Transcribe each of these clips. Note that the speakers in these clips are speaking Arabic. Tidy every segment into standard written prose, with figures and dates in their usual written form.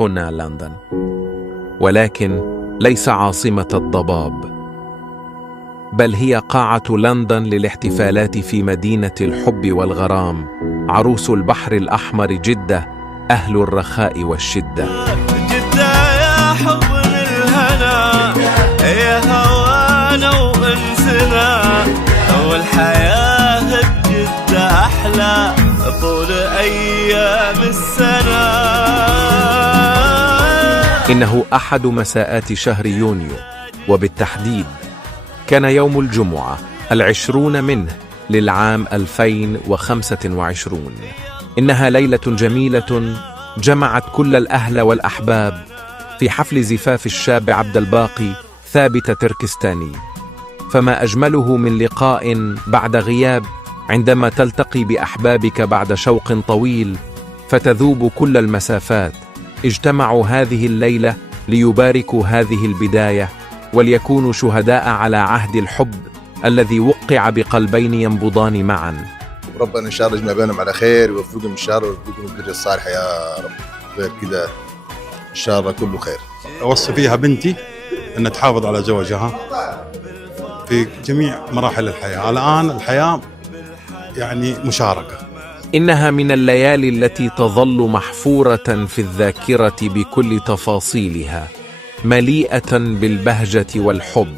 هنا لندن، ولكن ليس عاصمة الضباب، بل هي قاعة لندن للاحتفالات في مدينة الحب والغرام، عروس البحر الأحمر جدة، أهل الرخاء والشدة. جدة يا حضن الهنا، يا هوانا وانسنا، والحياة بجدة أحلى طول أيام السنة. إنه أحد مساءات شهر يونيو، وبالتحديد كان يوم الجمعة 20 منه للعام 2025. إنها ليلة جميلة جمعت كل الأهل والأحباب في حفل زفاف الشاب عبد الباقي ثابت تركستاني. فما أجمله من لقاء بعد غياب، عندما تلتقي بأحبابك بعد شوق طويل فتذوب كل المسافات. اجتمعوا هذه الليلة ليباركوا هذه البداية، وليكونوا شهداء على عهد الحب الذي وقع بقلبين ينبضان معا. ربنا إن شاء الله يجمع بينهم على خير ويوفقهم إن شاء الله ويوفقهم بالذرية الصالحة يا رب. غير كده إن شاء الله كله خير. أوصي فيها بنتي أن تحافظ على زوجها في جميع مراحل الحياة. الآن الحياة يعني مشاركة. إنها من الليالي التي تظل محفورة في الذاكرة بكل تفاصيلها، مليئة بالبهجة والحب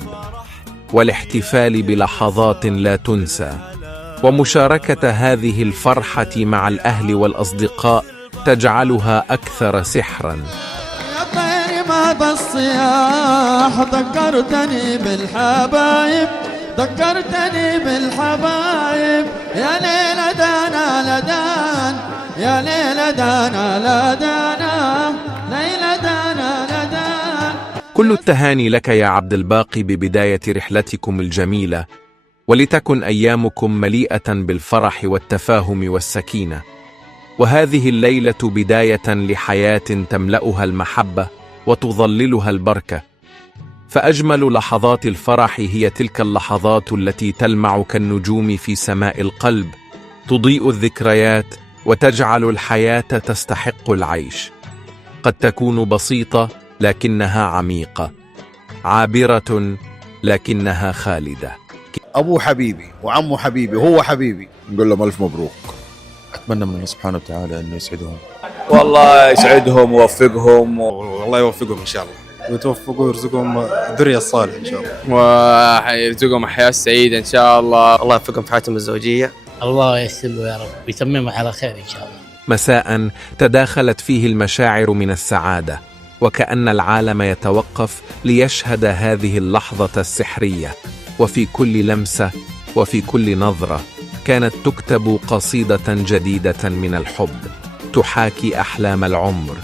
والاحتفال بلحظات لا تنسى. ومشاركة هذه الفرحة مع الأهل والأصدقاء تجعلها أكثر سحراً. يا طير ماذا الصياح، ذكرتني بالحبايب، ذكرتني بالحبايب، يا ليلة دانا لدان، يا ليلة دانا لدانا، ليلة دانا لدان. كل التهاني لك يا عبد الباقي ببداية رحلتكم الجميلة، ولتكن أيامكم مليئة بالفرح والتفاهم والسكينة. وهذه الليلة بداية لحياة تملأها المحبة وتظللها البركة. فأجمل لحظات الفرح هي تلك اللحظات التي تلمع كالنجوم في سماء القلب، تضيء الذكريات وتجعل الحياة تستحق العيش. قد تكون بسيطة لكنها عميقة، عابرة لكنها خالدة. أبو حبيبي وعمو حبيبي وهو حبيبي، نقول لهم ألف مبروك. أتمنى من الله سبحانه وتعالى أنه يسعدهم. والله يسعدهم ويوفقهم والله يوفقهم إن شاء الله، ويتوفقوا ويرزقهم الذرية الصالحة إن شاء الله، ويرزقهم حياة سعيدة إن شاء الله. الله يوفقهم في حياتهم الزوجية. الله ييسر له يا رب ويتممها على خير إن شاء الله. مساء تداخلت فيه المشاعر من السعادة، وكأن العالم يتوقف ليشهد هذه اللحظة السحرية. وفي كل لمسة وفي كل نظرة كانت تكتب قصيدة جديدة من الحب، تحاكي أحلام العمر،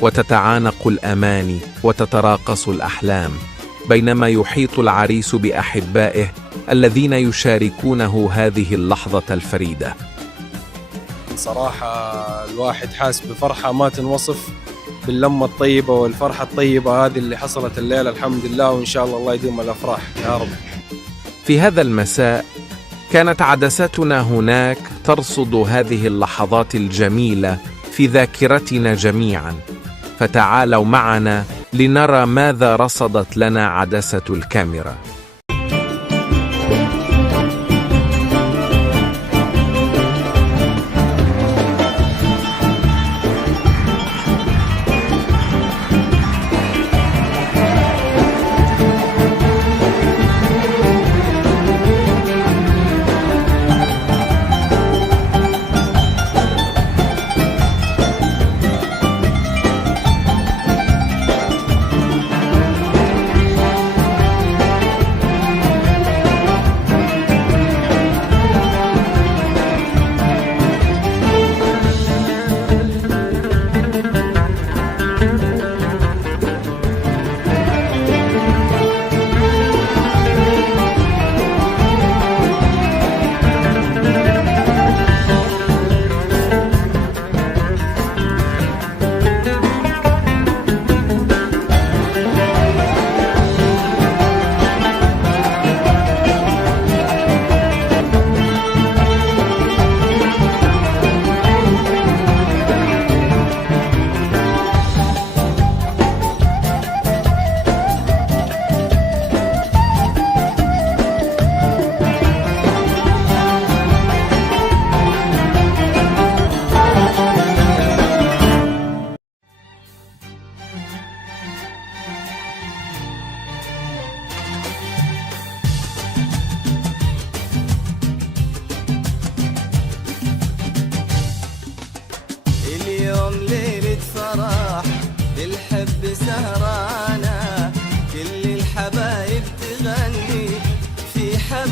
وتتعانق الأماني وتتراقص الأحلام، بينما يحيط العريس بأحبائه الذين يشاركونه هذه اللحظة الفريدة. صراحة الواحد حاس بفرحة ما تنوصف، باللمة الطيبة والفرحة الطيبة هذه اللي حصلت الليلة الحمد لله، وإن شاء الله يديم الأفراح يا رب. في هذا المساء كانت عدساتنا هناك ترصد هذه اللحظات الجميلة في ذاكرتنا جميعا. فتعالوا معنا لنرى ماذا رصدت لنا عدسة الكاميرا.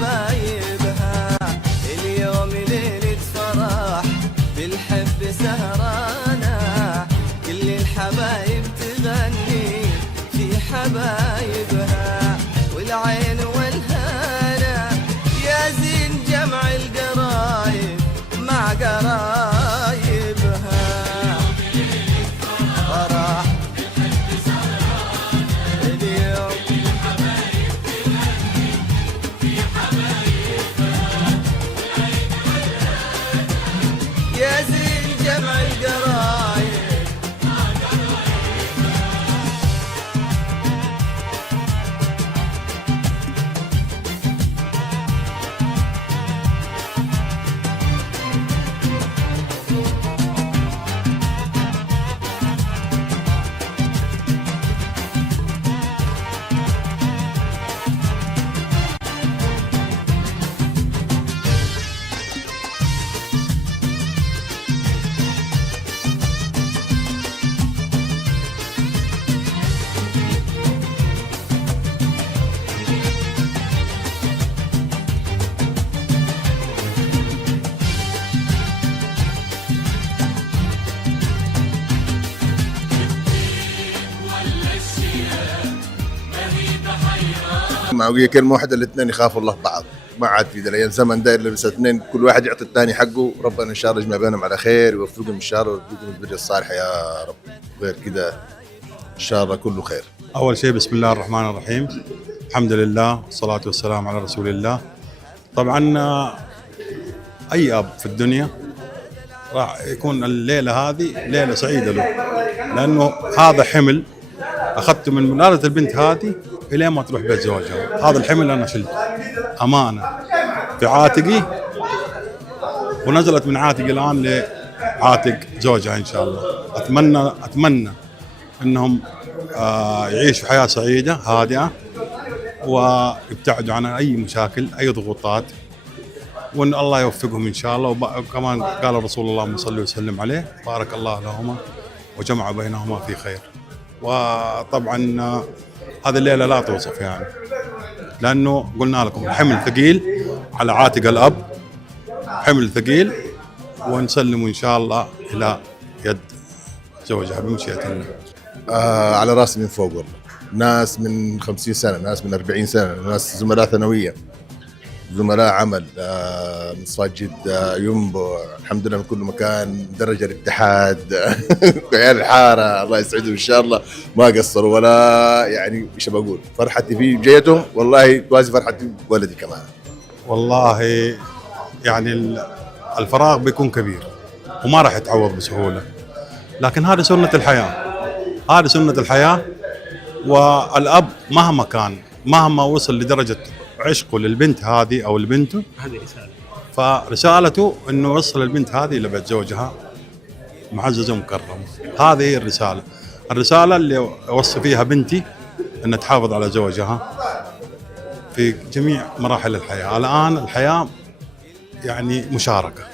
حبايبها. اليوم ليلة فرح بالحب سهرانة، كل الحبايب تغني في حبايبها. والعين والهنا يا زين جمع القرايب مع قرايبها. فرح اليوم يا زين جمع القرايب. معوية كلمة واحدة، الاثنين يخافوا الله بعض، ما عاد في دليل زمن داير لبس اثنين، كل واحد يعطي الثاني حقه. ربنا ان شاء الله يجمع بينهم على خير ويوفقهم ان شاء الله ويوفقهم البر الصالحة يا رب. غير كده ان شاء الله كله خير. أول شيء بسم الله الرحمن الرحيم، الحمد لله والصلاة والسلام على رسول الله. طبعا أي أب في الدنيا راح يكون الليلة هذه ليلة سعيدة له، لأنه هذا حمل أخذته من ولادة البنت هذه إلى ما تروح بيت زوجها. هذا الحمل أنا شلته أمانة في عاتقي، ونزلت من عاتقي الآن لعاتق زوجها إن شاء الله. أتمنى أنهم يعيشوا حياة سعيدة هادئة ويبتعدوا عن أي مشاكل أي ضغوطات، وأن الله يوفقهم إن شاء الله. وكمان قال رسول الله اللهم صل وسلم عليه بارك الله لهما وجمع بينهما في خير. وطبعا هذه الليلة لا توصف يعني، لأنه قلنا لكم الحمل ثقيل على عاتق الأب، حمل ثقيل، ونسلم إن شاء الله إلى يد زوجها بمشيئة الله. على راسي من فوق والله، ناس من 50 سنة، ناس من 40 سنة، ناس زملاء ثانوية، زملاء عمل، مصفات جدة، ينبع، الحمد لله من كل مكان، درجة الاتحاد عيال الحارة الله يسعدهم إن شاء الله، ما قصروا ولا يعني إيش بقول، فرحتي في جيتهم والله توازي فرحتي ولدي كمان. والله يعني الفراغ بيكون كبير وما راح يتعوض بسهولة، لكن هذه سنة الحياة، هذه سنة الحياة. والأب مهما كان، مهما وصل لدرجة عشقه للبنت هذه أو لبنته، هذه رسالة، فرسالته إنه يوصل البنت هذه إلى بيت زوجها معززة ومكرمة. هذه هي الرسالة، الرسالة اللي أوصي فيها بنتي أن تحافظ على زوجها في جميع مراحل الحياة. الآن الحياة يعني مشاركة.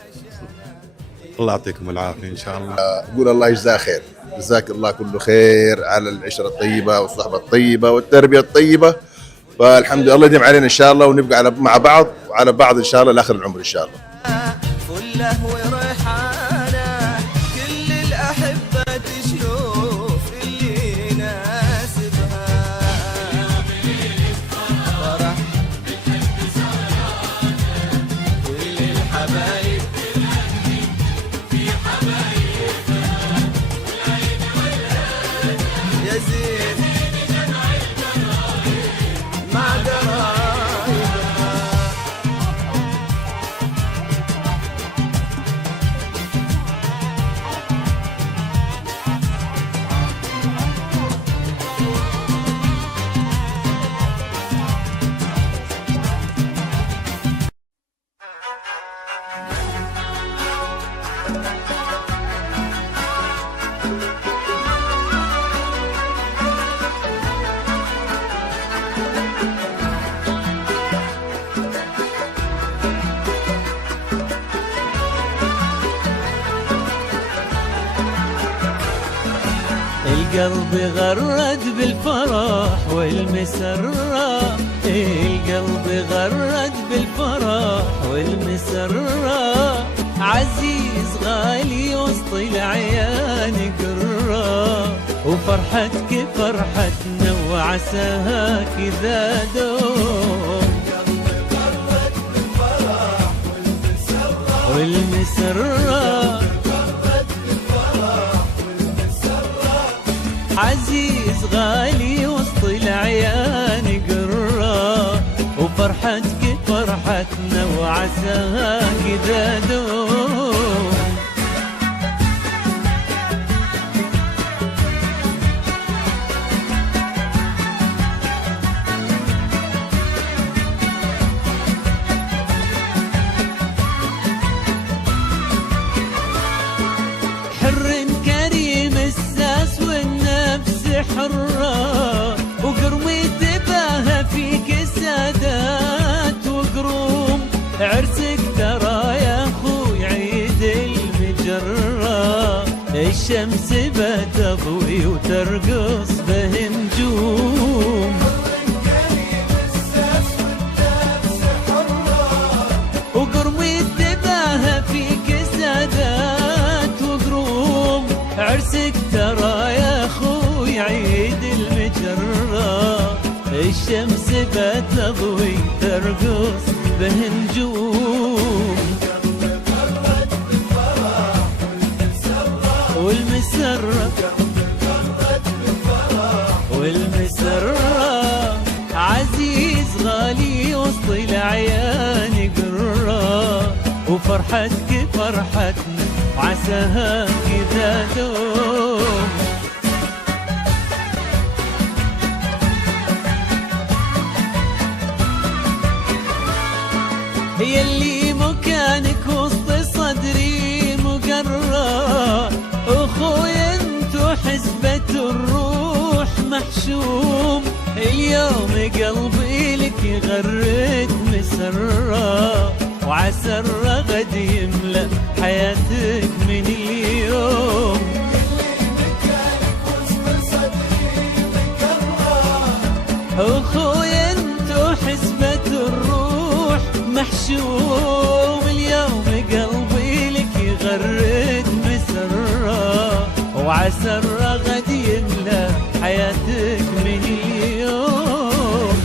الله يعطيكم العافية إن شاء الله. أقول الله يجزاه خير، جزاك الله كله خير على العشرة الطيبة والصحبة الطيبة والتربية الطيبة. فالحمد لله الله يديم علينا إن شاء الله، ونبقى مع بعض وعلى بعض إن شاء الله لآخر العمر إن شاء الله. فله وريحانة كل الأحبة تشوف اللي يناسبها. فرح كل الحبايب يا زين مع قرايبها. القلب غرد بالفرح والمسرة، القلب غرد بالفرح والمسرة، عزيز غالي وسط العيان قرة، وفرحتك فرحتنا وعساها كذا دوم. والمسرة عزيز غالي وسط العيان قرة، وفرحتك فرحتنا وعساها كذا دوم. حر كريم الساس والنفس حرة، وقرميت باها فيك سادات وقروم، عرسك ترى يا اخوي عيد المجرة، الشمس بتضوي وترقص به نجوم. وقرميت باها فيك سادات وقروم، عرسك ترى يا اخوي عيد المجرة، الشمس بتضوي ترقص به نجوم. والمسرة عزيز غالي وسط العيان قرة، وفرحتك فرحتنا وعساها كذا دوم. هي اللي مكانك وسط صدري مقرة، اخوي انتو حزبة الروح محشوم، اليوم قلبي لك غرد مسرة، وعسى الرغد يملأ حياتك من اليوم. اخوي انتو حزبة الروح محشوم، اليوم قلبي لك يغرد مسرة، وعسى الرغد يملأ حياتك من اليوم.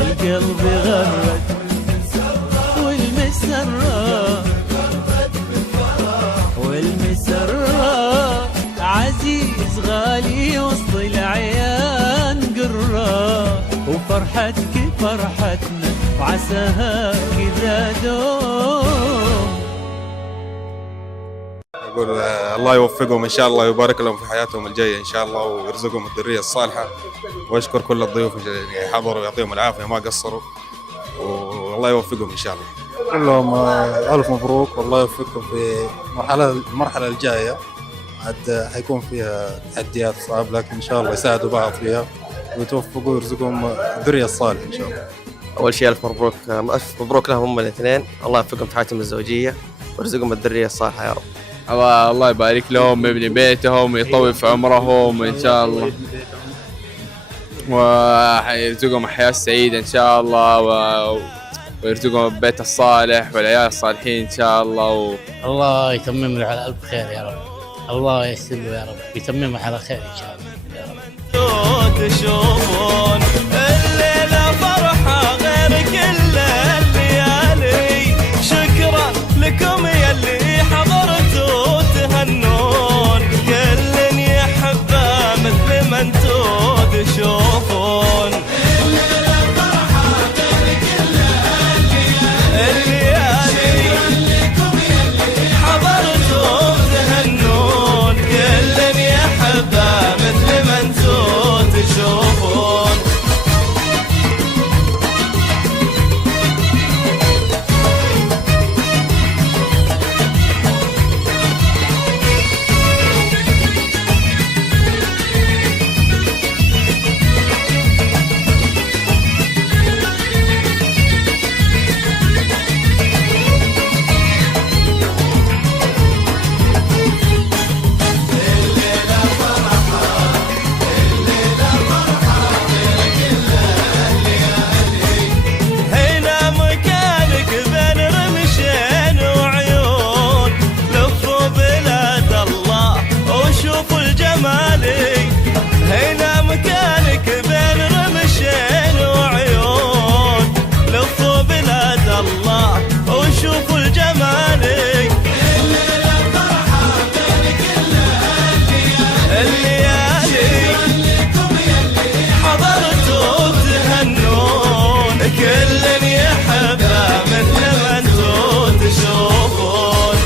القلب غرد والمسرة عزيز غالي وسط العيان قرة، وفرحتك فرحتنا وعساها كذا دوم. أقول الله يوفقهم إن شاء الله ويبارك لهم في حياتهم الجاية إن شاء الله ويرزقهم الذرية الصالحة، وأشكر كل الضيوف اللي حضروا يعطيهم العافية ما قصروا، والله يوفقهم إن شاء الله. كلهم ألف مبروك والله يوفقكم في المرحلة الجاية، عاد حيكون فيها تحديات صعب لكن إن شاء الله يساعدوا بعض فيها ويتوفقوا ويرزقهم الذرية الصالحة إن شاء الله. أول شيء ألف مبروك، ألف مبروك لهم هم الاثنين، الله يوفقهم في حياتهم الزوجية ويرزقهم الذرية الصالحة يا رب. الله يبارك لهم ويبني بيتهم ويطول في عمرهم إن شاء الله، ويرزقهم الحياة السعيدة إن شاء الله، ويرزقهم البيت الصالح والعيال الصالحين إن شاء الله. الله يتمم له على ألف خير يا رب، الله ييسر له يا رب ويتممها على خير إن شاء الله يا رب. تشوفون الليلة فرحة غير كل الليالي، شكرا لكم يلي حضرتوا تهنون، كل يحبه مثل ما انتو تشوفون. الليلة فرحة غير كل الليالي، لكم يلي حضرتوا تهنون، كل يحبه مثل ما انتو تشوفون. الله وشوفوا الجمال. الليلة فرحة بين كل الليالي لكم يلي حضرتوا تهنون كل يحبه مثل ما انتوا تشوفون.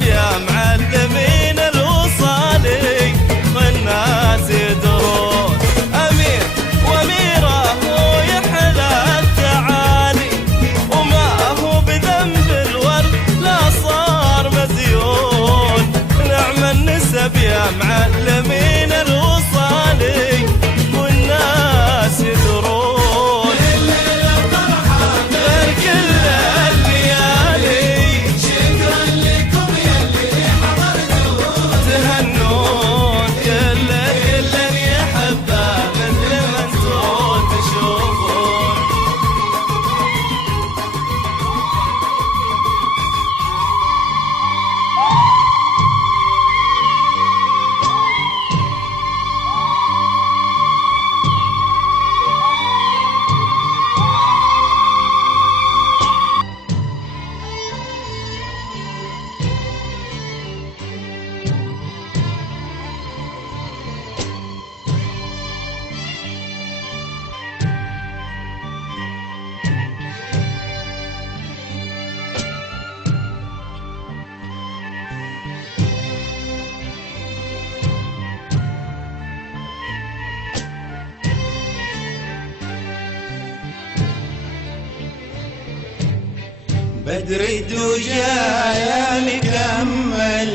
يا معلمين الوصالي والناس يدرون أمير وأميرة ويحلى التعالي وما هو بذنب الورد لا صار مزيون. نعم النسب يا معلمين الوصالي والناس يدرون. غير كل الليالي شكرا لكم يلي حضرتوا تهنون كل يحبه مثل ما انتوا تشوفون. بدر الدجى يا مكمل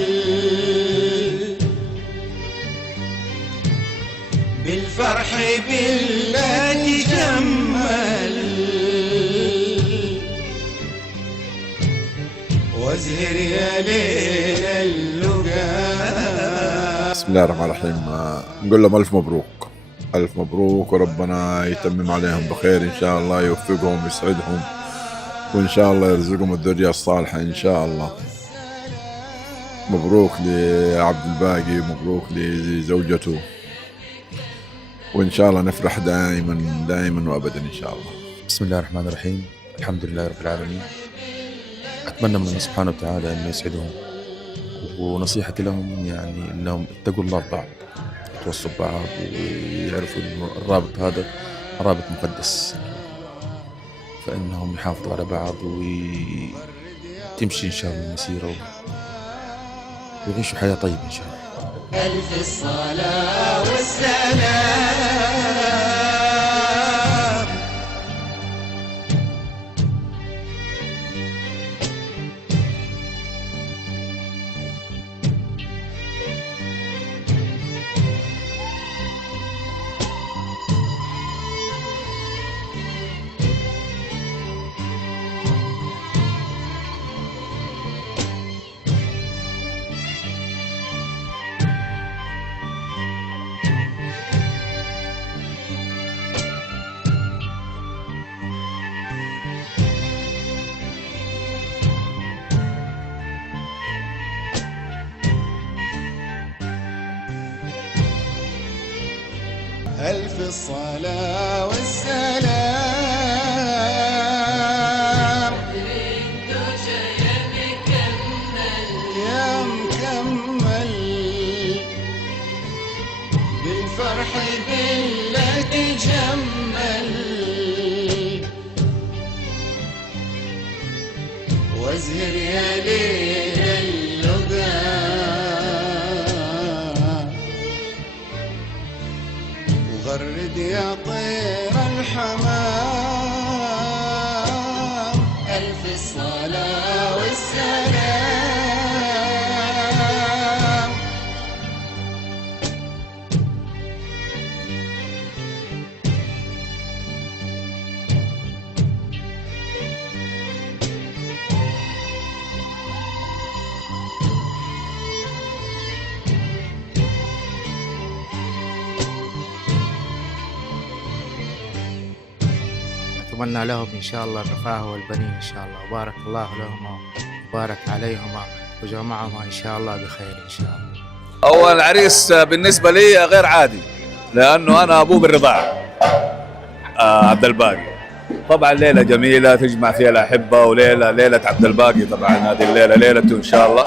بالفرح بالله تجمل وازهر يا ليل اللقاء. بسم الله الرحمن الرحيم. نقول لهم ألف مبروك ألف مبروك وربنا يتمم عليهم بخير إن شاء الله، يوفقهم ويسعدهم وإن شاء الله يرزقهم الذرية الصالحة إن شاء الله. مبروك لعبد الباقي، مبروك لزوجته، وإن شاء الله نفرح دائما دائما وأبدا إن شاء الله. بسم الله الرحمن الرحيم. الحمد لله رب العالمين. أتمنى من الله سبحانه وتعالى أن يسعدهم، ونصيحتي لهم يعني أنهم اتقوا الله ببعض، يتوصوا ببعض ويعرفوا أن الرابط هذا رابط مقدس، فإنهم يحافظوا على بعض وتمشي إن شاء الله المسيرة ويعيشوا حياة طيبة إن شاء الله. ألف الصلاة والسلام ألف الصلاة والسلام. يا مكمل بالفرح بالله تجمل، وازهر يا ليل اللقا، وغرد يا طير الحمام. ألف الصلاة والسلام. أتمنى لهم إن شاء الله الرفاه والبنين إن شاء الله، وبارك الله لهما وبارك عليهما وجمعهما إن شاء الله بخير إن شاء الله. أول العريس بالنسبة لي غير عادي، لأنه أنا أبوه بالرضاعة عبد الباقي. طبعا ليلة جميلة تجمع فيها الأحبة، وليلة عبد الباقي طبعا هذه الليلة ليلته إن شاء الله،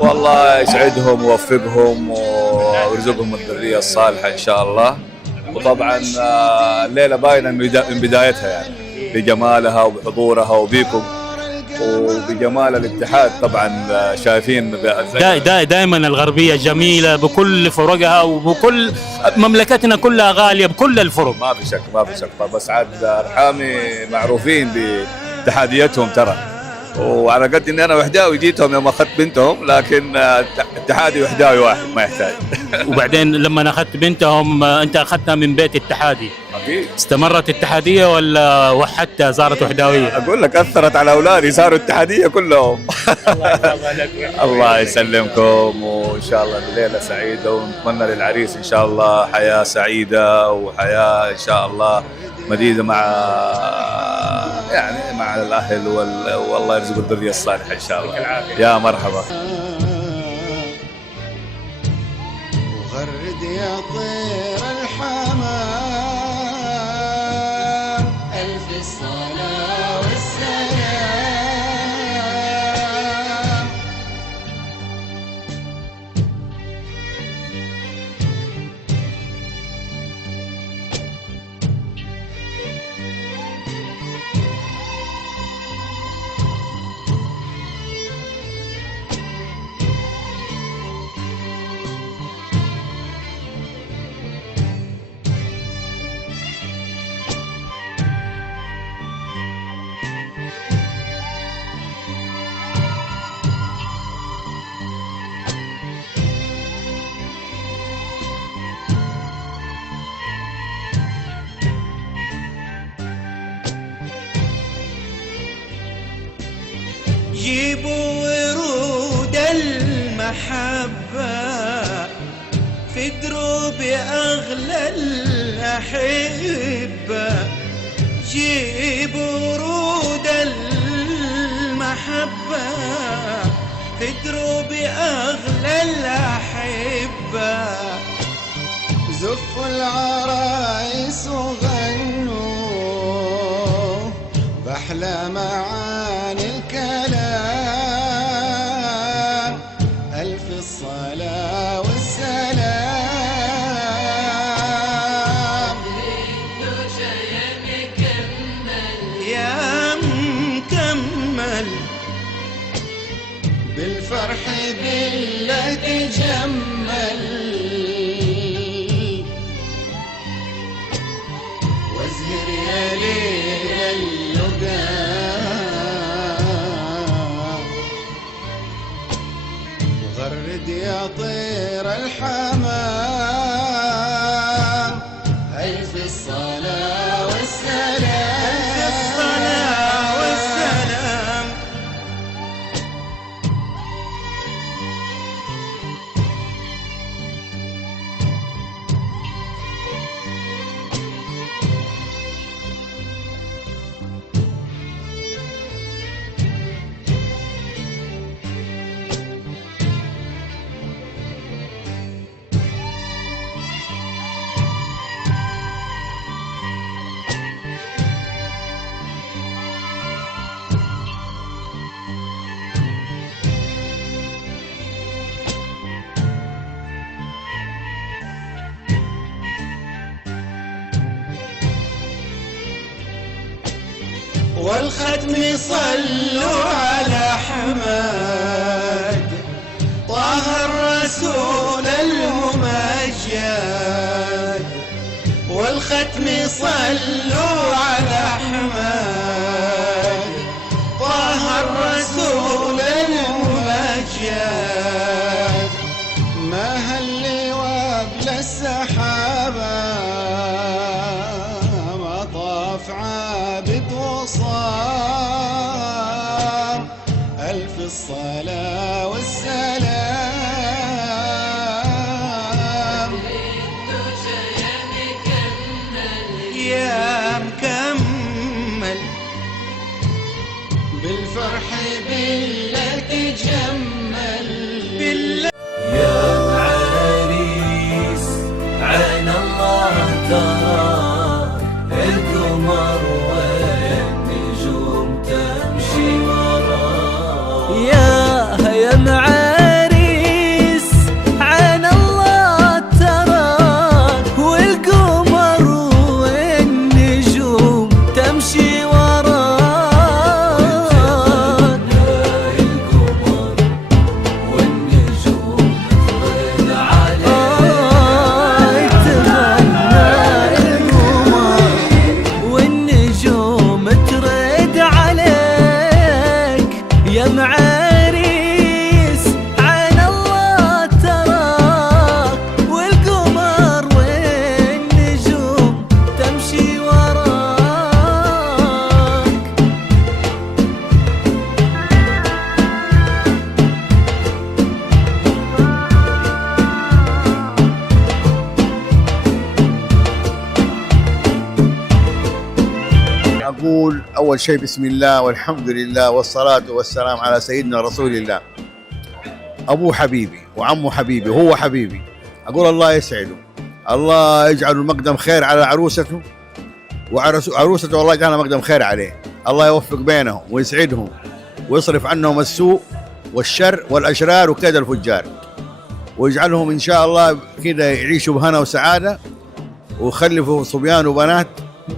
والله يسعدهم ويوفقهم ويرزقهم الذرية الصالحة إن شاء الله. وطبعا الليلة باينة من بدايتها يعني بجمالها وبحضورها وبيكم وبجمال الاتحاد. طبعا شايفين دائما الغربية جميلة بكل فرقها وبكل مملكتنا كلها غالية بكل الفرق. ما في شك ما في شك. بس عاد أرحامي معروفين باتحاديتهم ترى، وعلى قد اني انا وحداوي جيتهم يوم اخذت بنتهم، لكن اتحادي وحداوي واحد ما يحتاج. وبعدين لما اخذت بنتهم انت اخذتها من بيت اتحادي، اكيد استمرت اتحاديه ولا وحدتها صارت وحداويه؟ اقول لك اثرت على اولادي صاروا اتحاديه كلهم. الله يسلمكم، وان شاء الله الليله سعيده، ونتمنى للعريس ان شاء الله حياه سعيده وحياه ان شاء الله مديده مع يعني مع الاهل والله يرزق الذريه الصالحه ان شاء الله. يا مرحبا. وغرد يا طير الحمام. ألف الصلاة والسلام. جيبوا ورود المحبة في دروب أغلى الأحبة. جيبوا ورود المحبة في دروب أغلى الأحبة. زفوا العرايس وغنوا بأحلى معاني الكلام. ألف الصلاة والسلام. يا مكمل بالفرح بالله تجمل، وازهر يا ليل اللقا، وغرد يا طير الحمام. ألف الصلاة والسلام. ألف الصلاة والسلام. والختم صلوا على حمد طه الرسول الممجد، والختم صلوا على حمد طه الرسول الممجد. ما هل وابل السحابة ما طاف عابد وصام، ألف الصلاة والسلام يا مكمل بالفرح بالله تجمل بالله يا عريس عين الله تراك، القمر والنجوم تمشي وراك. يا معاريس عين الله تراك، والقمر والنجوم تمشي وراك. القمر والنجوم ترد عليك، تغنى القمر والنجوم ترد عليك. يا معاريس عين الله تراك، والقمر والنجوم تمشي وراك. أقول أول شيء بسم الله والحمد لله والصلاة والسلام على سيدنا رسول الله. أبوه حبيبي وعمه حبيبي وهو حبيبي، أقول الله يسعده، الله يجعل المقدم خير على عروسته، وعروسته الله يجعلها مقدم خير عليه. الله يوفق بينهم ويسعدهم ويصرف عنهم السوء والشر والأشرار وكيد الفجار، ويجعلهم إن شاء الله كده يعيشوا بهنا وسعادة، ويخلفوا صبيان وبنات،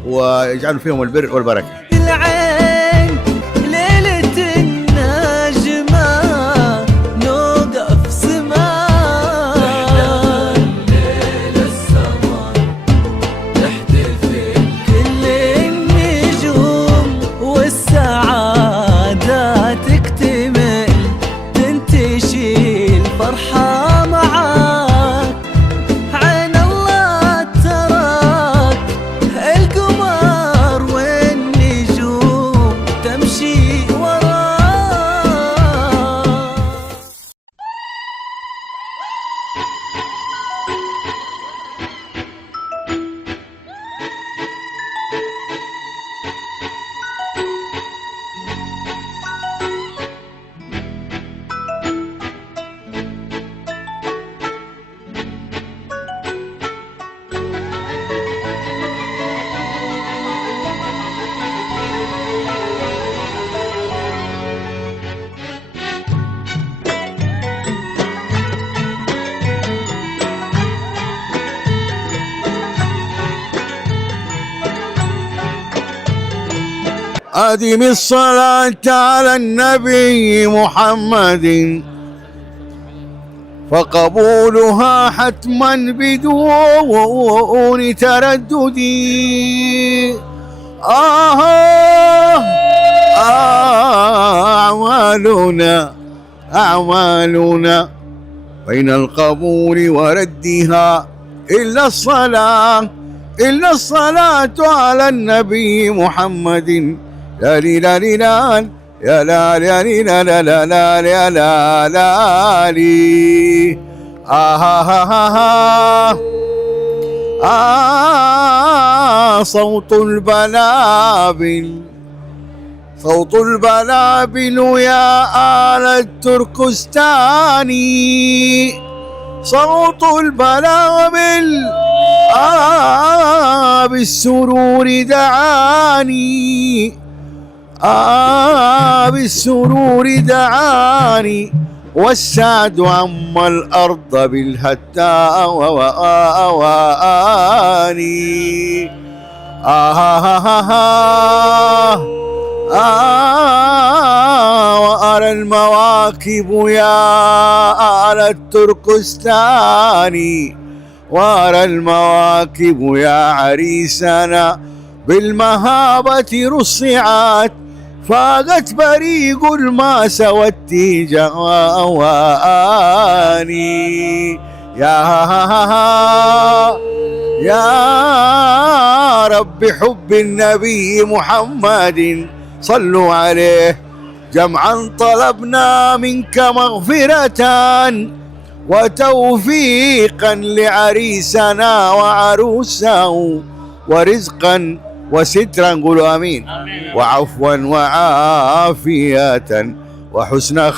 ويجعلوا فيهم البر والبركة. العين ليلة النجمة نوقف سماء، ليلة السماء تحتفل كل النجوم، والسعادة تكتمل تنتشي الفرحة معاك. عين الله تراك، القمر والنجوم تمشي وراك. أدم الصلاة على النبي محمد، فقبولها حتما بدون تردد. أعمالنا بين القبول وردها إلا الصلاة على النبي محمد. لا لا لا يا لا لا لا لا لا لا لا لا لا لي صوت البلابل يا آل التركستاني، صوت البلابل بالسرور دعاني، بالسرور دعاني، والسعد عم الأرض بالهتاء وآواني. وأرى المواكب يا آل التركستاني، وأرى المواكب يا عريسنا بالمهابة رصعت، فاقت بريق الماس والتيجاني. يا رب حب النبي محمد صلوا عليه، جمعا طلبنا منك مغفرة وتوفيقا لعريسنا وعروسه، ورزقا وسترا قولوا امين، وعفوا وعافية وحسن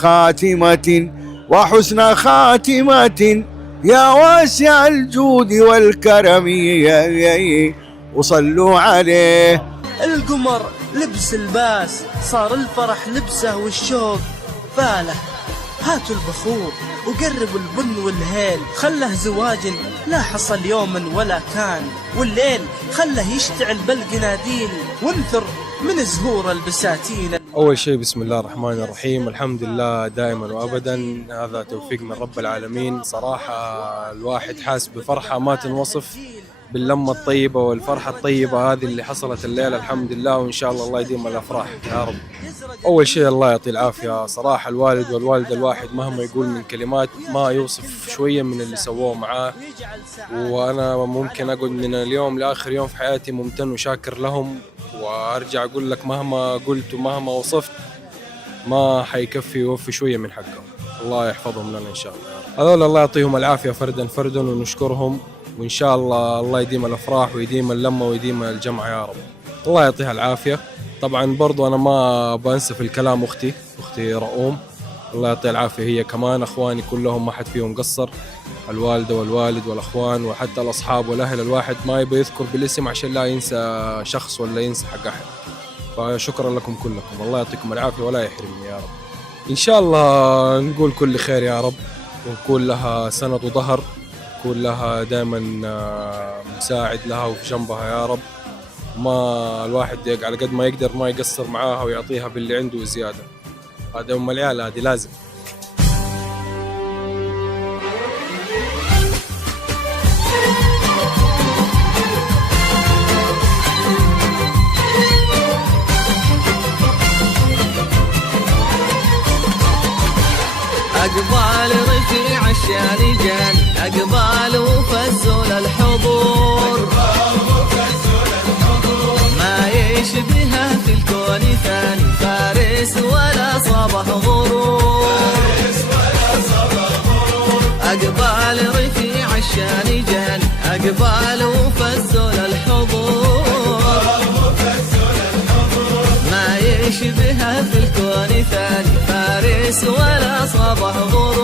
خاتمة يا واسع الجود والكرم، وصلوا عليه. القمر لبس الباس، صار الفرح لبسه والشوق باله، هاتوا البخور وقربوا البن والهيل، خله زواج لا حصل يوم ولا كان، والليل خله يشتعل بالقناديل وانثر من زهور البساتين. أول شيء بسم الله الرحمن الرحيم، الحمد لله دائما وأبدا، هذا توفيق من رب العالمين. صراحة الواحد حاس بفرحة ما تنوصف باللمة الطيبة والفرحة الطيبة هذه اللي حصلت الليلة، الحمد لله، وإن شاء الله يديم الأفراح يا رب. أول شيء الله يعطي العافية، صراحة الوالد والوالدة الواحد مهما يقول من كلمات ما يوصف شوية من اللي سووه معاه، وأنا ممكن أقعد من اليوم لآخر يوم في حياتي ممتن وشاكر لهم، وأرجع أقول لك مهما قلت ومهما وصفت ما حيكفي يوفي شوية من حقهم. الله يحفظهم لنا إن شاء الله. هذول الله يعطيهم العافية فردا فردا ونشكرهم، وإن شاء الله الله يديم الأفراح ويديم اللمة ويديم الجمع يا رب. الله يعطيها العافية. طبعا برضو أنا ما بنسى في الكلام أختي رؤوم، الله يعطيها العافية هي كمان، أخواني كلهم ما حد فيهم قصر، الوالدة والوالد والأخوان وحتى الأصحاب والأهل، الواحد ما يبي يذكر بالاسم عشان لا ينسى شخص ولا ينسى حق أحد، فشكرا لكم كلكم، الله يعطيكم العافية ولا يحرمني يا رب. إن شاء الله نقول كل خير يا رب، ونكون لها سند وظهر، يكون لها دائما مساعد لها وفي جنبها يا رب، ما الواحد على قد ما يقدر ما يقصر معاها ويعطيها باللي عنده وزيادة. هذا أم العيال، هذه لازم. أقبال رفيع الشارجان، أقبال وفزول الحضور، ما يشبهه في الكون ثاني فارس ولا صبح غرور. أقبال رفيع الشارجان، أقبال وفزول الحضور، ما يشبهه في الكون ثاني فارس ولا صبح غرور.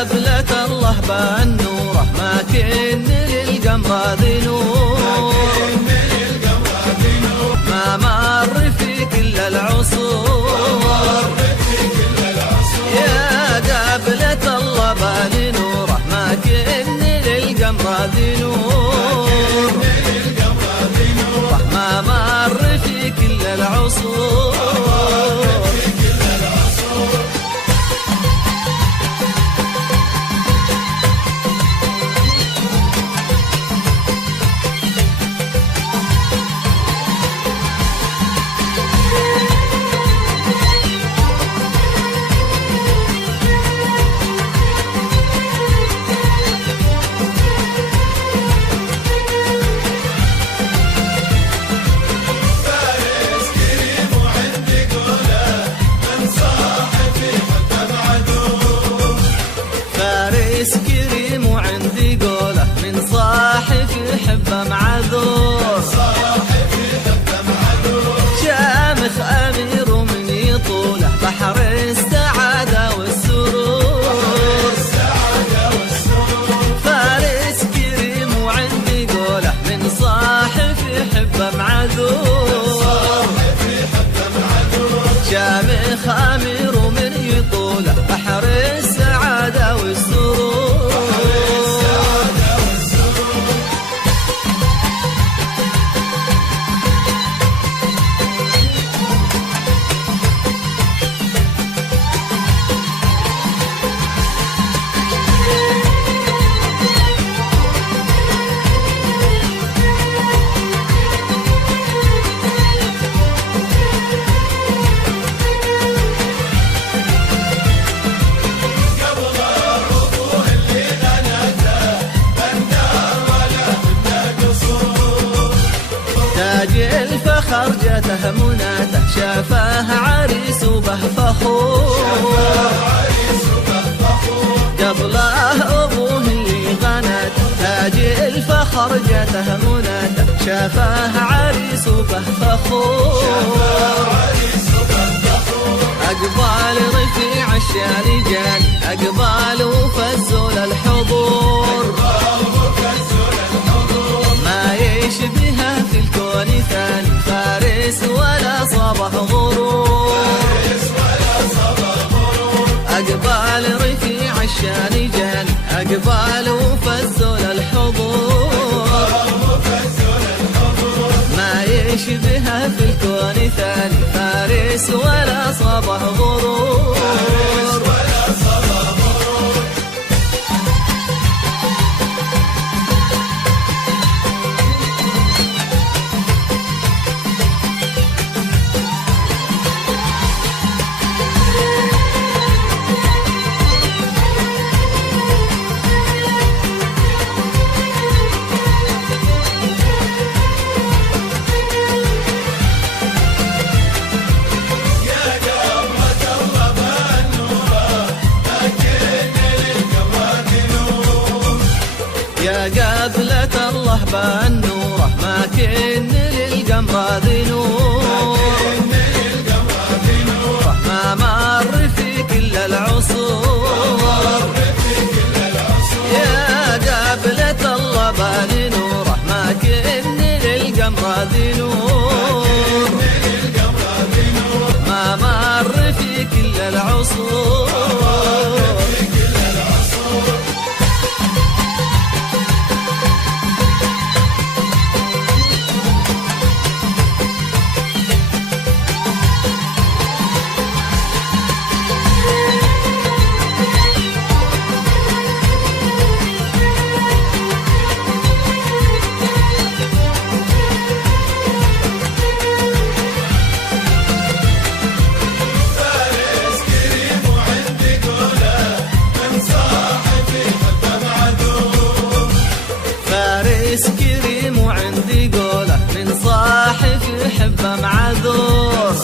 قبلة الله بالنوره ما كن للقمر ذنور، ما مر في كل العصور، يا قبلة الله بالنوره ما كن للقمر ذنور، ما مر في كل العصور. الفخر جاته مناته شافاه عريس وبه فخور قبله أبوه اللي غنت تاج الفخر جاته مناته شافاه عريس وبه فخور أقبال رفيع الشارجان أقبال وفزوا للحضور ما يشبهها في الكون ثاني فارس ولا صابه غرور أقبال رفيع الشارجان أقبال وفزوا للحضور ما يشبهها في الكون ثاني فارس ولا صابه غرور قابلة الله بالنوره ما كن للقمر ذي نور ما مر في كل العصور يا قابلة الله بالنوره ما كن للقمر ذي نور ما مر في كل العصور كريم وعندي قوله من صاحب يحبه معذور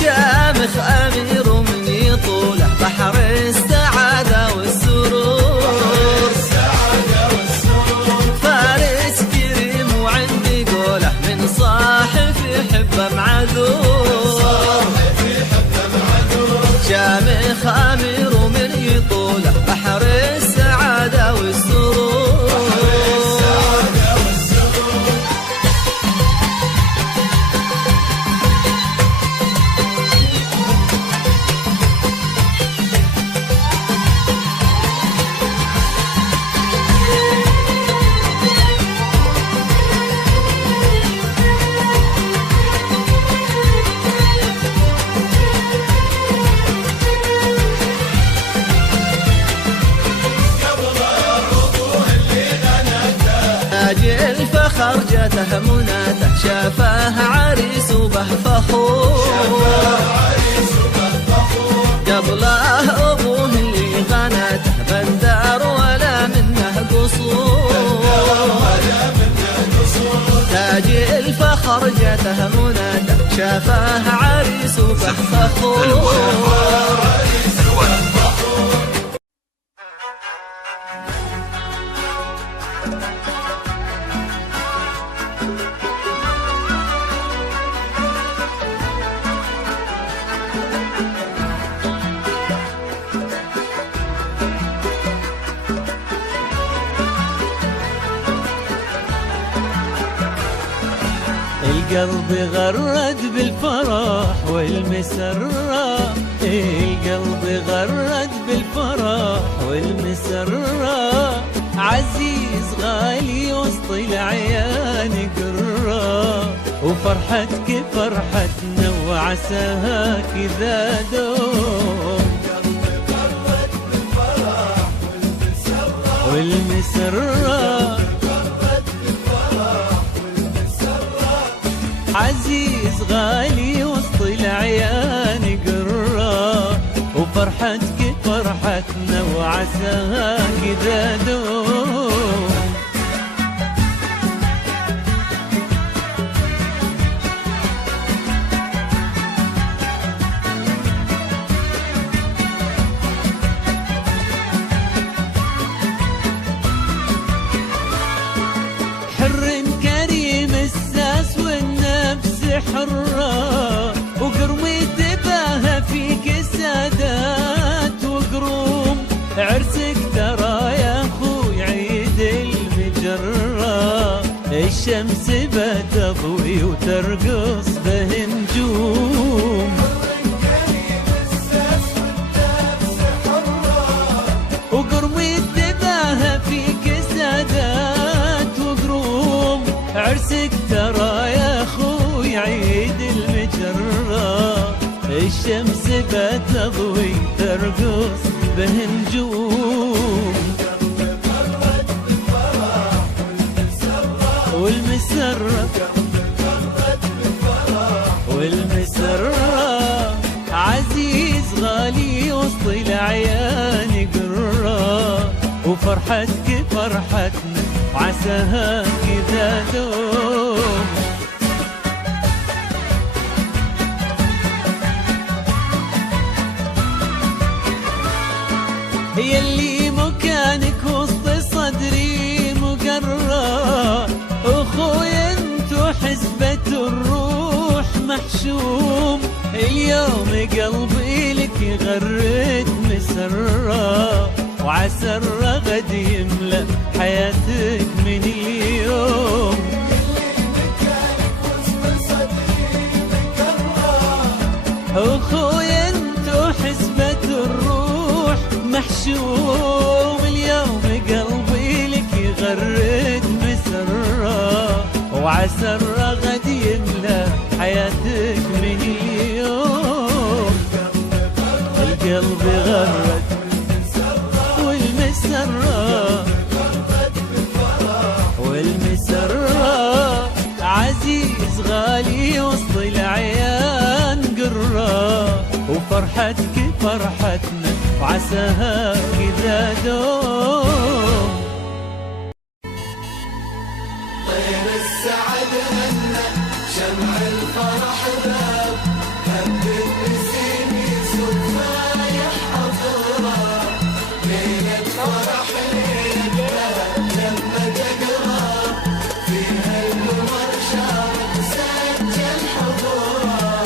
شامخ أمير ومن يطوله بحر السعادة والسرور فارس كريم وعندي قوله من صاحب يحبه معذور شامخ أمير ومن يطوله بحر السعادة والسرور الفخر جاته مناته شافاه عريس وبه فخور قبله أبوه اللي غنته بندار ولا منه قصور تاج الفخر جاته مناته شافاه عريس وبه فخور القلب غرد بالفرح والمسرة القلب غرد بالفرح والمسرة عزيز غالي وسط العيان قرة وفرحتك فرحتنا وعساها كذا دوم والمسرة عزيز غالي وسط العيان قرة وفرحتك فرحتنا وعساها كذا دوم حرة وقرمي تباهى فيك السادات وقروم عرسك ترى يا اخوي عيد المجرة الشمس بتضوي وترقص به نجوم وقرمي تباهى فيك السادات وقروم عرسك ترى يا اخوي عيد المجرة الشمس بتضوي ترقص به نجوم والمسرة عزيز غالي وسط الأعيان قرة وفرحتك فرحتنا وعساها كذا دوم يلي مكانك وسط صدري مقرة أخويا انتو حزبة الروح محشوم اليوم قلبي لك غرد مسرة وعسى الرغد يملأ حياتك من اليوم أخويا انتو حزبة الروح محشوم اليوم قلبي لك يغرد مسرة وعسى الرغد يملأ حياتك من اليوم القلب غرد والمسرة عزيز غالي وسط الأعيان قرة وفرحتك فرحتنا وعساها كذا دوم طير السعد غنى شمع الفرح ذاب هب النسيم يسوق فايح حضرة ليلة فرح ليلة بهى لما تقرا فيها القمر شارك سجل حضوره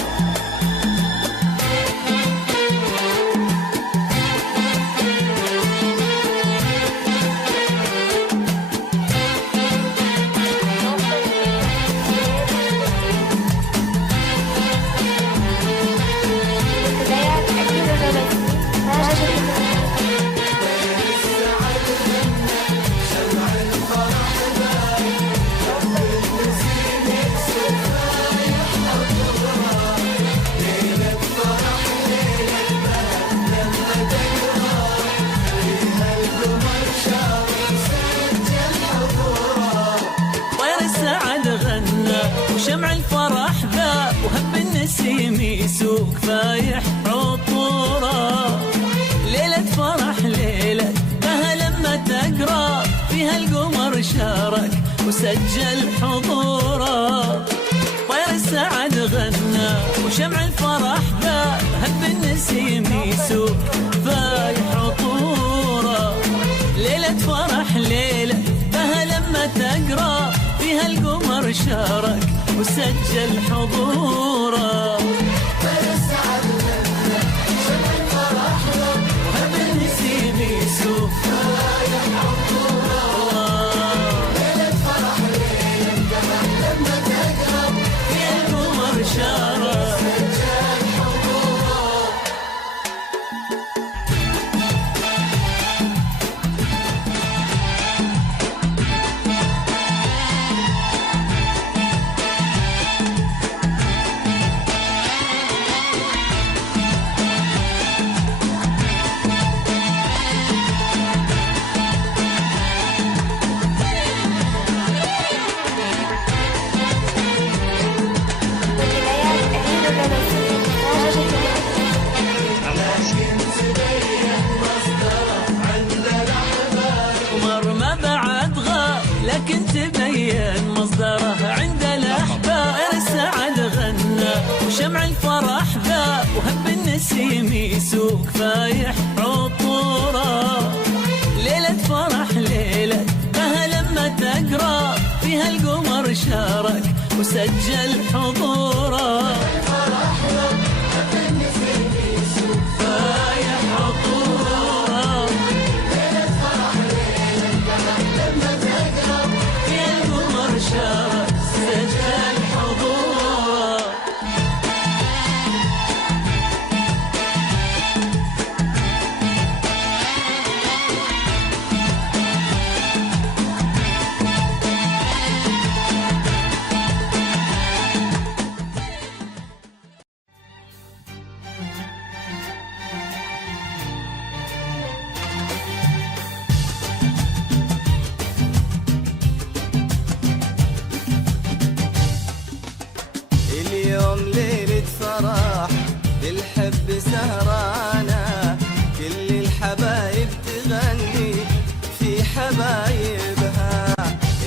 شمع الفرح ذا وهب النسيم يسوق فايح عطورة ليلة فرح ليلة بها لما تقرأ فيها القمر شارك وسجل حضوره طير السعد غنى وشمع الفرح ذا هب النسيم يسوق فايح عطورة ليلة فرح ليلة بها لما تقرأ فيها القمر شارك وسجل حضوره طير السعد غنى شمع الفرح ذا وهب النسيم يسوق فايح عطورة ليلة فرح ليلة بها لما تقرأ فيها القمر شارك وسجل حضوره لكن تبين مصدره عند الأحباب السعد غنى وشمع الفرح ذا وهب النسيم يسوق فايح عطورة ليلة فرح ليلة بها لما تقرأ فيها القمر شارك وسجل حضوره فايح عطوره يا قمر شارك سجل حضوره اليوم ليلة فرح بالحب سهرانة كل الحبايب تغني في حبايبها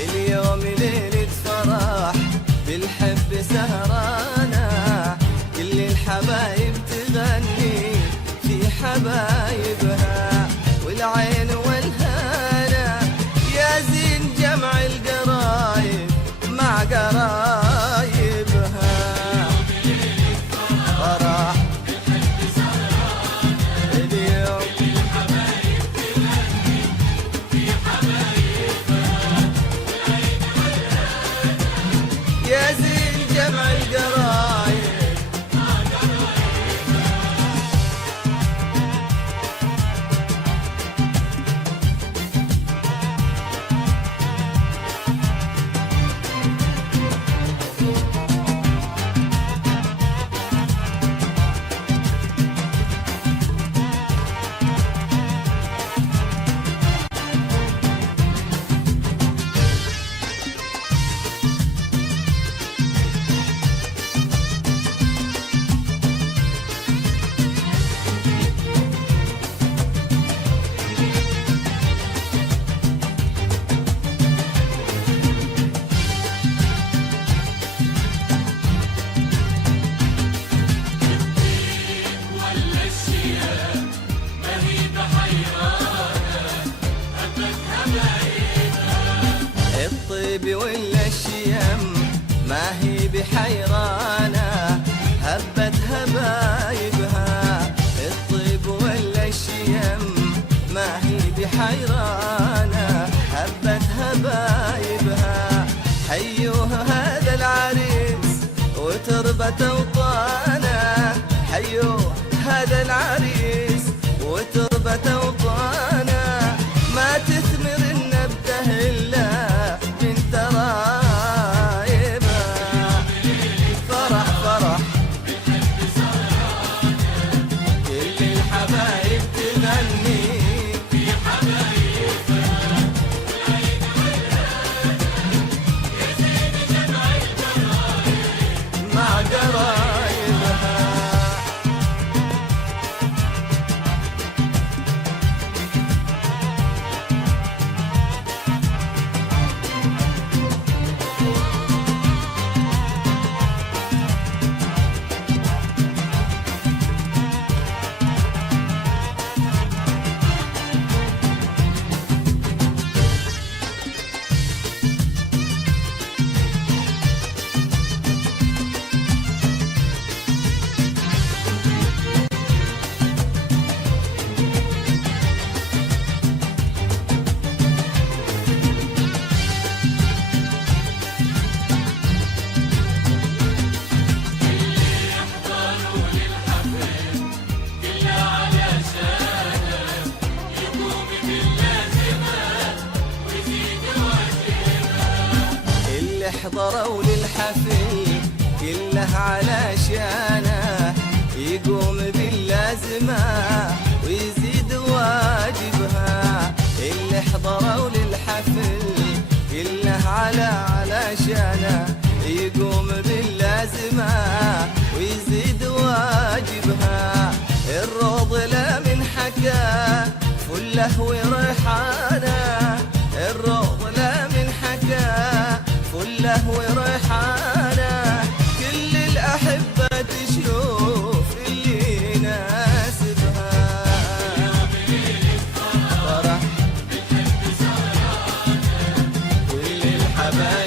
اليوم ليلة فرح بالحب سهرانة كل الحبايب تغني في حبايبها والعين والهنا يا زين جمع القرايب مع قرايبها فرح اليوم يا زين جمع القرايب الطيب ولا الشيم ما هي بحيرانة هبت هبايبها الطيب ولا الشيم ما هي بحيرانة هبت هبايبها حيوها هذا العريس وتربة اوطانه حيوه هذا العريس وتربة اوطانه ما تثمر النبته الا من ترايبها فرح فرح كل الحبايب تغني في حبايبها مع قرايبها اللي حضروا للحفل كله علشانه يقوم باللازمة ويزيد واجبها اللي حضروا للحفل كله علشانه يقوم باللازمة ويزيد واجبها الروض لا من حكاه فله وريحانه الروض لا من حكاه فله وريحانه كل الأحبة تشوف اللي يناسبها فرح كل الحبايب